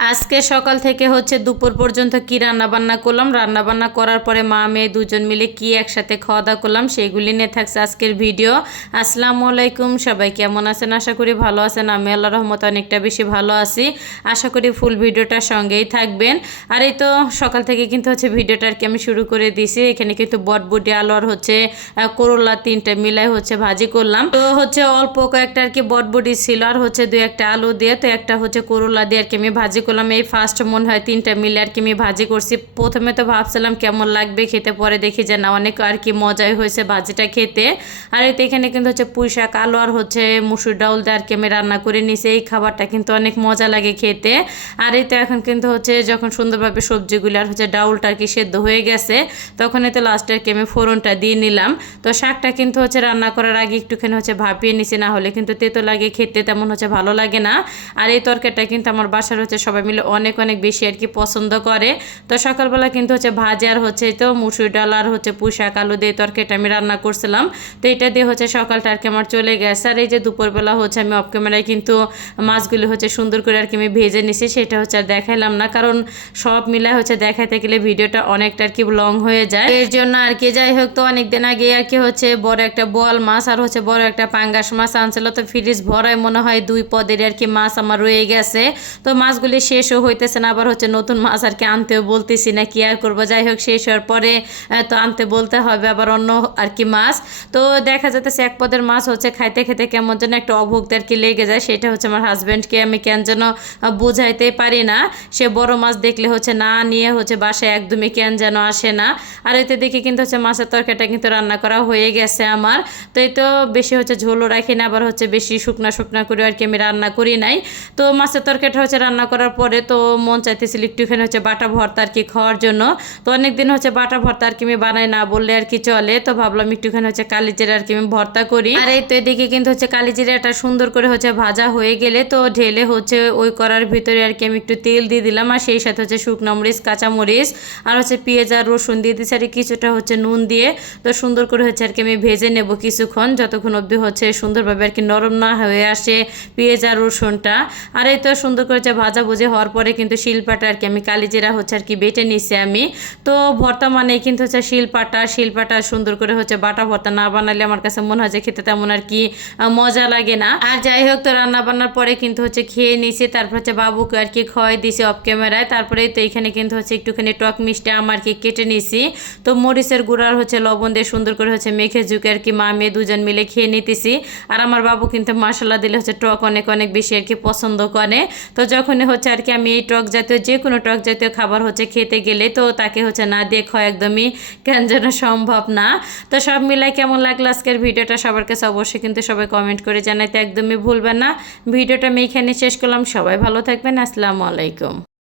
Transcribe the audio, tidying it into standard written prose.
আজকে সকাল থেকে হচ্ছে দুপুর পর্যন্ত কি রান্না বান্না করলাম, রান্না বান্না করার পরে মা মেয়ে দুজন মিলে কি একসাথে খাওয়া দাওয়া করলাম সেগুলি নিয়ে থাকছে আজকের ভিডিও। আসসালামু আলাইকুম, সবাই কেমন আছেন? আশা করি ভালো আছেন। আমি আল্লাহর রহমতে অনেকটা বেশি ভালো আছি। আশা করি ফুল ভিডিওটার সঙ্গেই থাকবেন। আর এই তো সকাল থেকে কিন্তু হচ্ছে ভিডিওটা আর কি আমি শুরু করে দিয়েছি। এখানে কিন্তু বটবটি আলু আর হচ্ছে করলা তিনটা মিলাই হচ্ছে ভাজি করলাম। তো হচ্ছে অল্প কয়েকটা আর কি বটবটি ছিল আর হচ্ছে দুই একটা আলু দিয়ে, তো একটা হচ্ছে করলা দিয়ে আর কি আমি ভাজি করলাম। এই ফার্স্ট মনে হয় তিনটা মিলে আর কি আমি ভাজি করছি। প্রথমে তো ভাবছিলাম কেমন লাগবে খেতে, পরে দেখি যে না অনেক আর কি মজাই হয়েছে ভাজিটা খেতে। আর এতে এখানে কিন্তু হচ্ছে পুঁই শাক আলু আর হচ্ছে মুসুর ডাউল দিয়ে আর কি আমি রান্না করে নিয়েছি। এই খাবারটা কিন্তু অনেক মজা লাগে খেতে। আর এই তো এখন কিন্তু হচ্ছে যখন সুন্দরভাবে সবজিগুলো আর হচ্ছে ডাউলটা আর কি সেদ্ধ হয়ে গেছে, তখন এতে লাস্টে আর কি আমি ফোড়নটা দিয়ে নিলাম। তো শাকটা কিন্তু হচ্ছে রান্না করার আগে একটুখানি হচ্ছে ভাপিয়ে নিছি, না হলে কিন্তু তেতো লাগে খেতে, তেমন হচ্ছে ভালো লাগে না। আর এই তরকারিটা কিন্তু আমার বাসার হচ্ছে সবাই মিলে অনেক অনেক বেশি আর কি পছন্দ করে। তো সকালবেলা কিন্তু হচ্ছে ভাজি আর হচ্ছে তো মুসুর ডাল আর হচ্ছে পুঁই শাক আলু দিয়ে তরকারিটা আমি রান্না করছিলাম। তো এটা দিয়ে হচ্ছে সকালটা আর কি আমার চলে গেছে। আর এই যে দুপুরবেলা হচ্ছে আমি অফ ক্যামেরায় কিন্তু মাছগুলি হচ্ছে সুন্দর করে আর কি আমি ভেজে নিছি, সেটা হচ্ছে আর দেখাইলাম না, কারণ সব মিলায় হচ্ছে দেখাইতে গেলে ভিডিওটা অনেকটা আর কি লং হয়ে যায়, এর জন্য আর কি। যাই হোক, তো অনেকদিন আগে আর কি হচ্ছে বড় একটা বোয়াল মাছ আর হচ্ছে বড় একটা পাঙ্গাস মাছ আনছিল। তো ফ্রিজ ভরায় মনে হয় 2 পদের আর কি মাছ আমার রয়ে গেছে। তো মাছগুলি শেষও হইতেছে না, আবার হচ্ছে নতুন মাছ আর কি আনতেও বলতেছি না, কি আর করবো। যাই হোক, শেষ হওয়ার পরে তো আনতে বলতে হবে আবার অন্য আর কি মাছ। তো দেখা যাচ্ছে এক পদের মাছ হচ্ছে খাইতে খেতে কেমন যেন একটা অভুক্ত আর কি লেগে যায়। সেটা হচ্ছে আমার হাজব্যান্ডকে আমি কেন যেন বুঝাইতেই পারি না। সে বড় মাছ দেখলে হচ্ছে না নিয়ে হচ্ছে বাসায় একদমই কেন যেন আসে না। আর এতে দেখি কিন্তু হচ্ছে মাছের তরকারিটা কিন্তু রান্না করা হয়ে গেছে আমার। তো এই তো বেশি হচ্ছে ঝোলও রাখি না, আবার হচ্ছে বেশি শুকনা শুকনা করে আর কি আমি রান্না করি নাই। তো মাছের তরকারিটা হচ্ছে রান্না করার পরে তো মন চাইতেছিল একটুখানি হচ্ছে বাটা ভর্তা আর কি খাওয়ার জন্য। তো অনেকদিন হচ্ছে বাটা ভর্তা আর কি আমি বানাই না বললে আর কি চলে। তো ভাবলাম একটুখানি হচ্ছে কালিজিরা আর কি আমি ভর্তা করি। আর এই তো এদিকে কিন্তু হচ্ছে কালিজিরাটা সুন্দর করে হচ্ছে ভাজা হয়ে গেলে তো ঢেলে হচ্ছে ওই করার ভিতরে আর কি আমি একটু তেল দিয়ে দিলাম, আর সেই সাথে হচ্ছে শুকনো মরিচ, কাঁচা মরিচ আর হচ্ছে পেঁয়াজ আর রসুন দিয়ে দিচ্ছি, আর কিছুটা হচ্ছে নুন দিয়ে তো সুন্দর করে হচ্ছে আর কি আমি ভেজে নেব কিছুক্ষণ, যতক্ষণ অবধি হচ্ছে সুন্দরভাবে আর কি নরম না হয়ে আসে পেঁয়াজ আর রসুনটা। আর এই তো সুন্দর করে হচ্ছে ভাজা ভুজি হওয়ার পরে কিন্তু শিলপাটা আর কি আমি কালিজিরা হচ্ছে আর কি বেটে নিছি আমি। তো ভর্তা মানে কিন্তু হচ্ছে শিলপাটা সুন্দর করে হচ্ছে বাটা ভর্তা না বানালে আমার কাছে মনে হয় যে খেতে তেমন আর কি মজা লাগে না। আর যাই হোক, তো রান্না বান্নার পরে কিন্তু হচ্ছে খেয়ে নিছি, তারপর হচ্ছে বাবুকে আর কি খাওয়াই দিছি অফ ক্যামেরায়। তারপরে তো এখানে কিন্তু হচ্ছে একটুখানি টক মিষ্টি আমার কি কেটে নিছি। তো মরিচের গুঁড়ার হচ্ছে লবণ দিয়ে সুন্দর করে হচ্ছে মেখে ঝুঁকে আর কি মা মেয়ে দুজন মিলে খেয়ে নিতেছি। আর আমার বাবু কিন্তু মশলা দিলে হচ্ছে টক অনেক অনেক বেশি আর কি পছন্দ করে। তো যখনই হচ্ছে আর কি আমি এই টক জাতীয় যে কোনো টক জাতীয় খাবার হচ্ছে খেতে গেলে তো তাকে হচ্ছে না দিয়ে খাওয়া একদমই কেন যেন সম্ভব না। তো সব মিলাই কেমন লাগলো আজকের ভিডিওটা সবার কাছে অবশ্যই কিন্তু সবাই কমেন্ট করে জানাইতে একদমই ভুলবেন না। ভিডিওটা আমি এখানে শেষ করলাম। সবাই ভালো থাকবেন। আসসালামু আলাইকুম।